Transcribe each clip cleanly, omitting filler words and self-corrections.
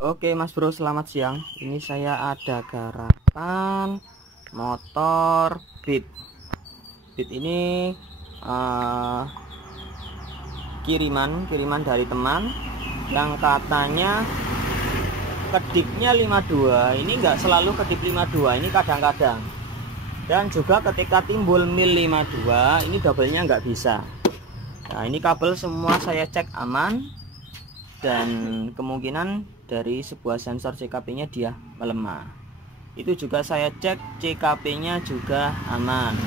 Oke Mas Bro, selamat siang. Ini saya ada garapan motor Beat. Beat ini kiriman dari teman yang katanya kedipnya 52. Ini enggak selalu kedip 52, ini kadang-kadang. Dan juga ketika timbul mil 52, ini doublenya nggak bisa. Nah, ini kabel semua saya cek aman, dan kemungkinan dari sebuah sensor CKP-nya dia melemah. Itu juga saya cek CKP-nya juga aman.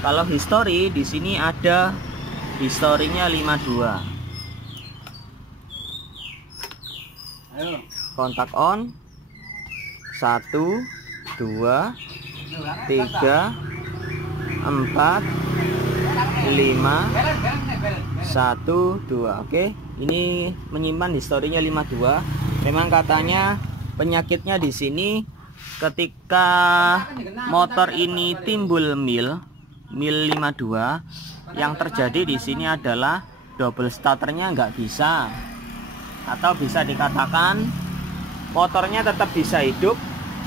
Kalau histori di sini ada historinya 52. Ayo. Kontak on. 1 2 3 4 5 1 2. Oke, ini menyimpan historinya 52. Memang katanya penyakitnya di sini ketika motor ini timbul mil 52, yang terjadi di sini adalah double starternya nggak bisa, atau bisa dikatakan motornya tetap bisa hidup,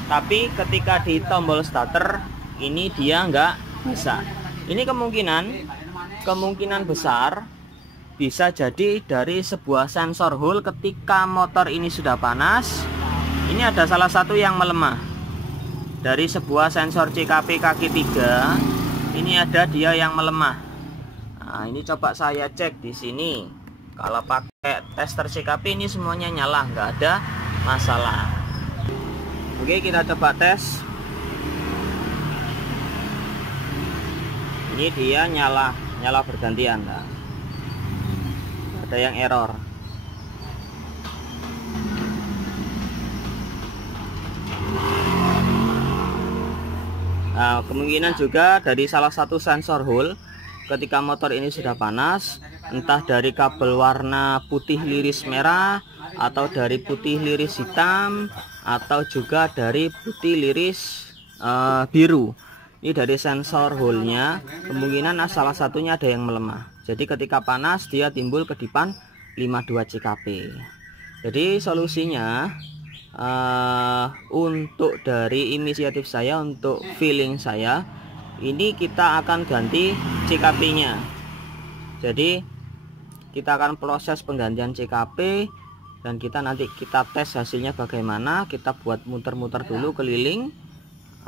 tapi ketika di tombol starter ini dia nggak bisa. Ini kemungkinan besar bisa jadi dari sebuah sensor hole ketika motor ini sudah panas. Ini ada salah satu yang melemah. Dari sebuah sensor CKP kaki 3, ini ada dia yang melemah. Nah, ini coba saya cek di sini. Kalau pakai tester CKP ini semuanya nyala, nggak ada masalah. Oke, kita coba tes. Ini dia nyala bergantian. Nah, ada yang error. Nah, kemungkinan juga dari salah satu sensor hole ketika motor ini sudah panas, entah dari kabel warna putih liris merah, atau dari putih liris hitam, atau juga dari putih liris biru. Ini dari sensor hole-nya, kemungkinan salah satunya ada yang melemah. Jadi ketika panas dia timbul kedipan 52 CKP. Jadi solusinya untuk dari inisiatif saya, untuk feeling saya, ini kita akan ganti CKP-nya. Jadi kita akan proses penggantian CKP, dan nanti kita tes hasilnya bagaimana. Kita buat muter-muter dulu keliling,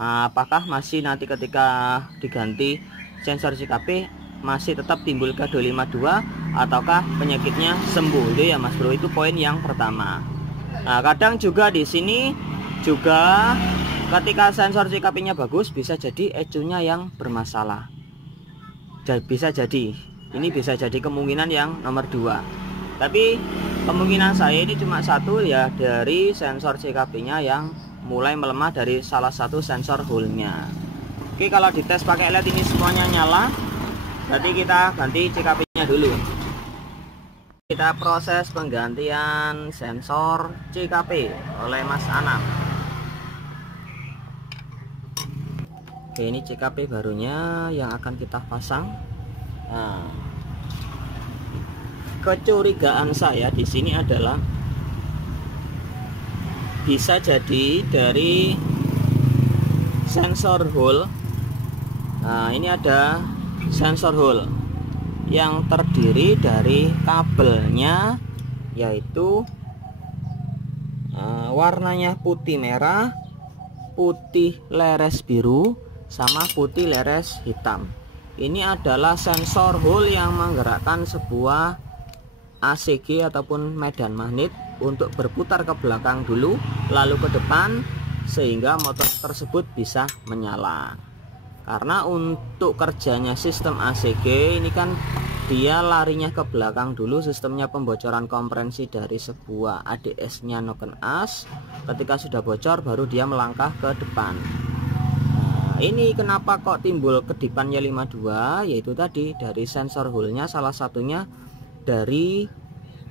apakah masih nanti ketika diganti sensor CKP masih tetap timbul ke 252 ataukah penyakitnya sembuh. Itu ya Mas Bro, itu poin yang pertama. Nah, kadang juga di sini juga ketika sensor CKP-nya bagus, bisa jadi ECU-nya yang bermasalah. Bisa jadi, ini bisa jadi kemungkinan yang nomor 2. Tapi kemungkinan saya ini cuma satu, ya dari sensor CKP-nya yang mulai melemah dari salah satu sensor hole-nya. Oke, kalau dites pakai LED ini semuanya nyala, berarti kita ganti CKP-nya dulu. Kita proses penggantian sensor CKP oleh Mas Anam. Oke, ini CKP barunya yang akan kita pasang. Nah, kecurigaan saya di sini adalah bisa jadi dari sensor hole. Nah, ini ada sensor hole yang terdiri dari kabelnya, yaitu warnanya putih merah, putih leres biru, sama putih leres hitam. Ini adalah sensor hole yang menggerakkan sebuah ACG ataupun medan magnet untuk berputar ke belakang dulu, lalu ke depan, sehingga motor tersebut bisa menyala. Karena untuk kerjanya sistem ACG ini kan dia larinya ke belakang dulu, sistemnya pembocoran kompresi dari sebuah ADS-nya Noken As. Ketika sudah bocor baru dia melangkah ke depan. Nah, ini kenapa kok timbul kedipannya 52, yaitu tadi dari sensor hole-nya, salah satunya dari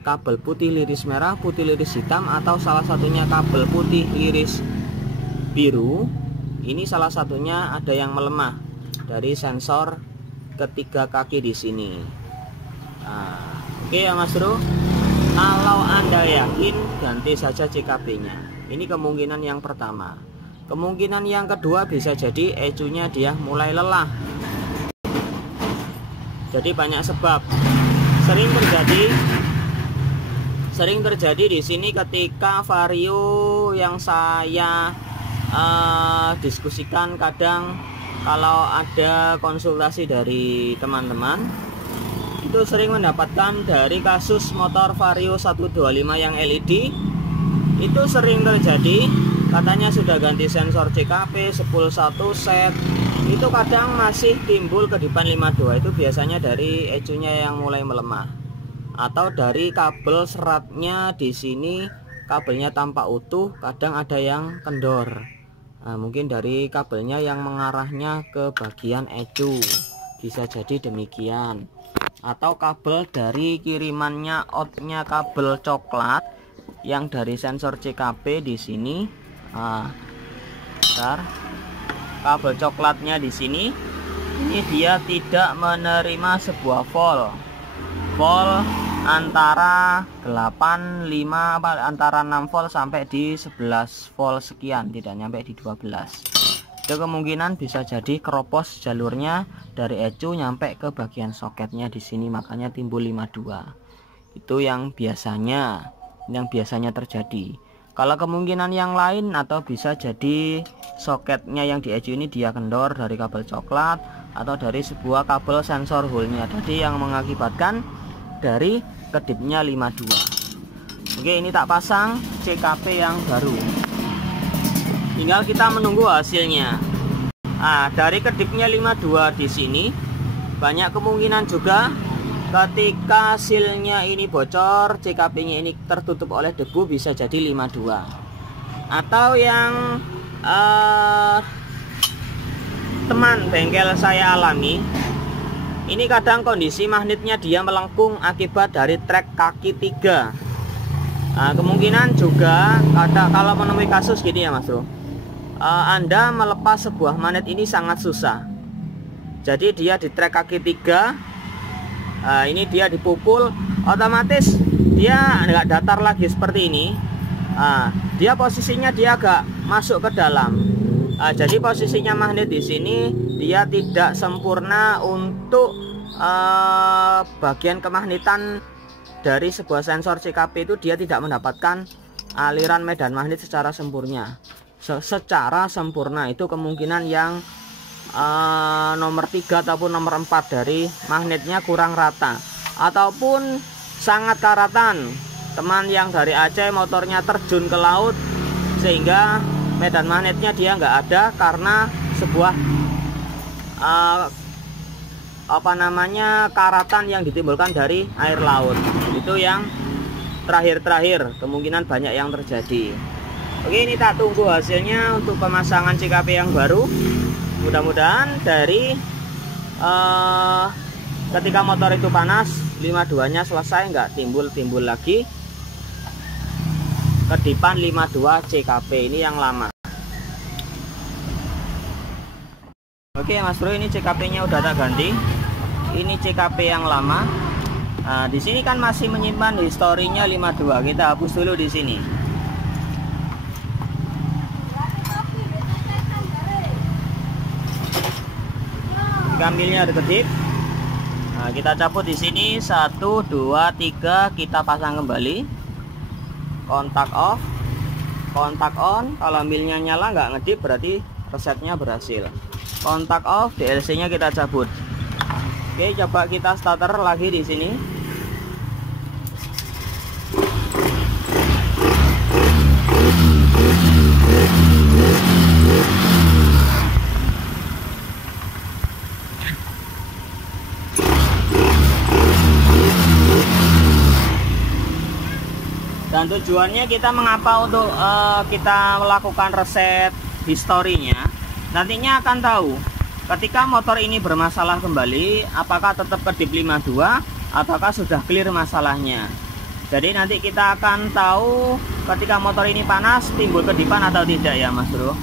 kabel putih liris merah, putih liris hitam, atau salah satunya kabel putih liris biru. Ini salah satunya ada yang melemah dari sensor ketiga kaki di sini. Nah, oke ya Mas Bro. Kalau Anda yakin, ganti saja CKP-nya. Ini kemungkinan yang pertama. Kemungkinan yang kedua bisa jadi ECU-nya dia mulai lelah. Jadi banyak sebab. Sering terjadi di sini ketika vario yang saya diskusikan, kadang kalau ada konsultasi dari teman-teman itu sering mendapatkan dari kasus motor vario 125 yang LED. Itu sering terjadi, katanya sudah ganti sensor CKP, spool 1 set, itu kadang masih timbul kedipan 52. Itu biasanya dari ECU-nya yang mulai melemah, atau dari kabel seratnya. Di sini kabelnya tampak utuh, kadang ada yang kendor. Nah, mungkin dari kabelnya yang mengarahnya ke bagian ECU, bisa jadi demikian. Atau kabel dari kirimannya outnya kabel coklat yang dari sensor CKP di sini. Bentar. Kabel coklatnya di sini, ini dia tidak menerima sebuah volt antara 8, 5, antara 6 volt sampai di 11 volt sekian, tidak nyampe di 12. Itu kemungkinan bisa jadi keropos jalurnya dari ECU nyampe ke bagian soketnya di sini, makanya timbul 52. Itu yang biasanya terjadi. Kalau kemungkinan yang lain, atau bisa jadi soketnya yang di ECU ini dia kendor dari kabel coklat, atau dari sebuah kabel sensor hole-nya tadi yang mengakibatkan dari kedipnya 52. Oke, ini tak pasang CKP yang baru. Tinggal kita menunggu hasilnya. Dari kedipnya 52 di sini banyak kemungkinan juga ketika silnya ini bocor, CKP-nya ini tertutup oleh debu, bisa jadi 52. Atau yang teman bengkel saya alami, ini kadang kondisi magnetnya dia melengkung akibat dari trek kaki 3. Kemungkinan juga kalau menemui kasus gini ya Mas Bro, Anda melepas sebuah magnet ini sangat susah. Jadi dia di trek kaki 3, ini dia dipukul, otomatis dia nggak datar lagi seperti ini. Dia posisinya dia agak masuk ke dalam. Jadi posisinya magnet di sini dia tidak sempurna untuk bagian kemagnetan dari sebuah sensor CKP. Itu dia tidak mendapatkan aliran medan magnet secara sempurna. Itu kemungkinan yang nomor 3 ataupun nomor 4 dari magnetnya kurang rata, ataupun sangat karatan. Teman yang dari Aceh motornya terjun ke laut sehingga medan magnetnya dia nggak ada karena sebuah karatan yang ditimbulkan dari air laut. Itu yang terakhir kemungkinan banyak yang terjadi. Oke, ini tak tunggu hasilnya untuk pemasangan CKP yang baru. Mudah-mudahan dari ketika motor itu panas, 52-nya selesai, nggak timbul lagi kedipan 52 CKP ini yang lama. Oke Mas Bro, ini CKP-nya udah tak ganti. Ini CKP yang lama. Di sini kan masih menyimpan historinya 52. Kita hapus dulu di sini. Gambilnya ada kedip. Kita cabut di sini 1, 2, 3, kita pasang kembali. Kontak off, kontak on. Kalau milnya nyala nggak ngedip berarti resetnya berhasil. Kontak off, DLC-nya kita cabut. Oke, coba kita starter lagi di sini. Dan tujuannya kita mengapa untuk kita melakukan reset historinya, nantinya akan tahu ketika motor ini bermasalah kembali, apakah tetap kedip 52 ataukah sudah clear masalahnya. Jadi nanti kita akan tahu ketika motor ini panas timbul kedipan atau tidak ya Mas Bro.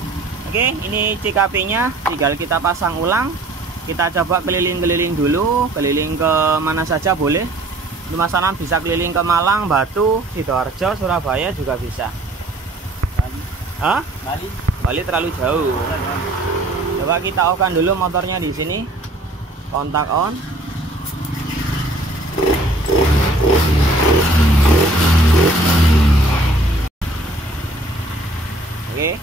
Oke, ini CKP nya tinggal kita pasang ulang. Kita coba keliling-keliling dulu, keliling ke mana saja boleh. Mas Anam bisa keliling ke Malang, Batu, Sidoarjo, Surabaya juga bisa. Bali. Hah? Bali. Bali terlalu jauh. Coba kita off-kan dulu motornya di sini. Kontak on. Oke.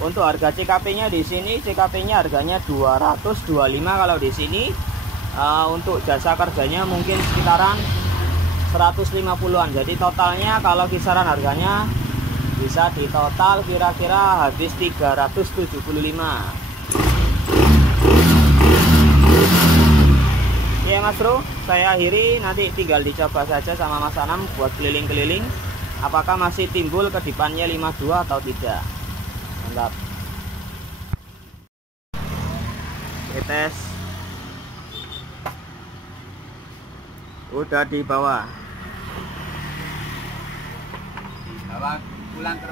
Untuk harga CKP-nya di sini, CKP-nya harganya 225 kalau di sini. Untuk jasa kerjanya mungkin sekitaran 150-an. Jadi totalnya kalau kisaran harganya bisa di total kira-kira habis 375. Ya Mas Bro, saya akhiri, nanti tinggal dicoba saja sama Mas Anam buat keliling-keliling apakah masih timbul kedipannya 52 atau tidak. Mantap. Oke, tes. Udah di bawah. Bawa pulang.